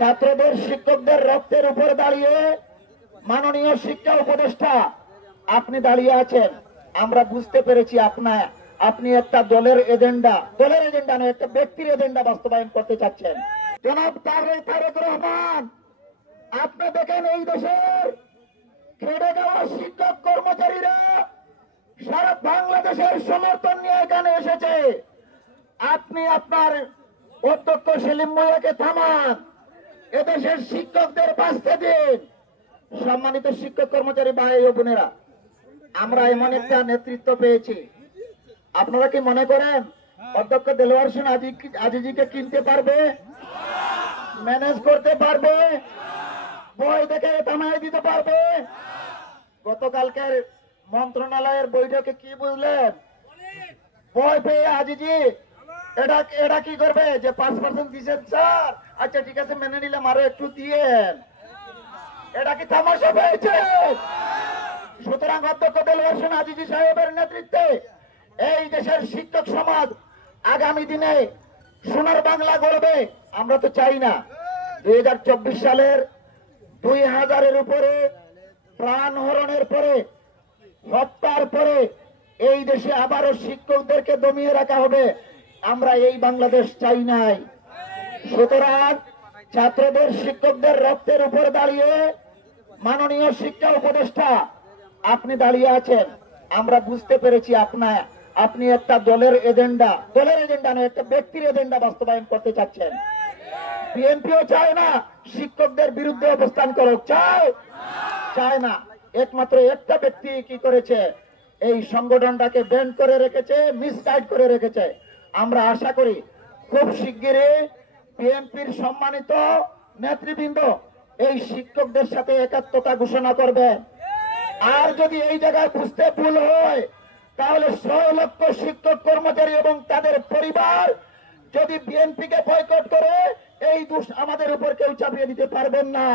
ছাত্রদের শিক্ষকদের রক্তের উপর দাঁড়িয়ে মাননীয় শিক্ষা উপদেষ্টা আপনি দাঁড়িয়ে আছেন। আমরা বুঝতে পেরেছি আপনি একটা দলের এজেন্ডা নয়, একটা ব্যক্তির এজেন্ডা বাস্তবায়ন করতে চাচ্ছেন। জনাব তারেক রহমান, আপনি দেখেন এই দেশের খেটে যাওয়া শিক্ষক কর্মচারীরা সারা বাংলাদেশের সমর্থন নিয়ে এখানে এসেছে। আপনি আপনার অধ্যক্ষ সেলিম ভুঁইয়াকে থামান, এদেশের শিক্ষকদের বাঁচতে দিন। সম্মানিত শিক্ষক কর্মচারী ভাই ও বোনেরা, আমরা এমন একটা নেতৃত্ব পেয়েছি, আপনারা কি মনে করেন অধ্যক্ষ দেলোয়ার হোসেন আজিজিকে কিনতে পারবে, ম্যানেজ করতে পারবে, বই দেখে থামাই দিতে পারবে? গতকালকের মন্ত্রণালয়ের বৈঠকে কি বুঝলেন? বই পেয়ে আজিজি এটা কি করবে যে 5% দিচ্ছেন স্যার, আচ্ছা ঠিক আছে মেনে নিলাম, আরো একটু দিয়েন। এটা কি তামাশা পেয়েছে? সুতরাং অধ্যক্ষ দেলোয়ার হোসেন আজিজি সাহেবের নেতৃত্বে এই দেশের শিক্ষক সমাজ আগামী দিনে সোনার বাংলা গড়বে। আমরা তো চাই না 2024 সালের 2000-এর উপরে প্রাণ হরণের পরে, হত্যার পরে এই দেশে আবারও শিক্ষকদেরকে দমিয়ে রাখা হবে। আমরা এই বাংলাদেশ চাই নাই। সুতরাং ছাত্রদের শিক্ষকদের রক্তের উপর দাঁড়িয়ে মাননীয় শিক্ষা উপদেষ্টা আপনি দাঁড়িয়ে আছেন। আমরা বুঝতে পেরেছি আপনি একটা দলের এজেন্ডা নয়, একটা ব্যক্তির এজেন্ডা বাস্তবায়ন করতে চাচ্ছেন। বিএনপিও চায় না শিক্ষকদের বিরুদ্ধে অবস্থান করুক, চায় না। একমাত্র একটা ব্যক্তি কি করেছে, এই সংগঠনটাকে ব্যান্ড করে রেখেছে, মিসগাইড করে রেখেছে। আমরা আশা করি খুব শিগগিরই বিএনপির সম্মানিত নেতৃবৃন্দ এই শিক্ষকদের সাথে একাত্মতা ঘোষণা করবেন। আর যদি এই জায়গায় বুঝতে ভুল হয়, তাহলে 100 লক্ষ শিক্ষক কর্মচারী এবং তাদের পরিবার যদি বিএনপিকে বয়কট করে, এই দোষ আমাদের উপর কেউ চাপিয়ে দিতে পারবেন না।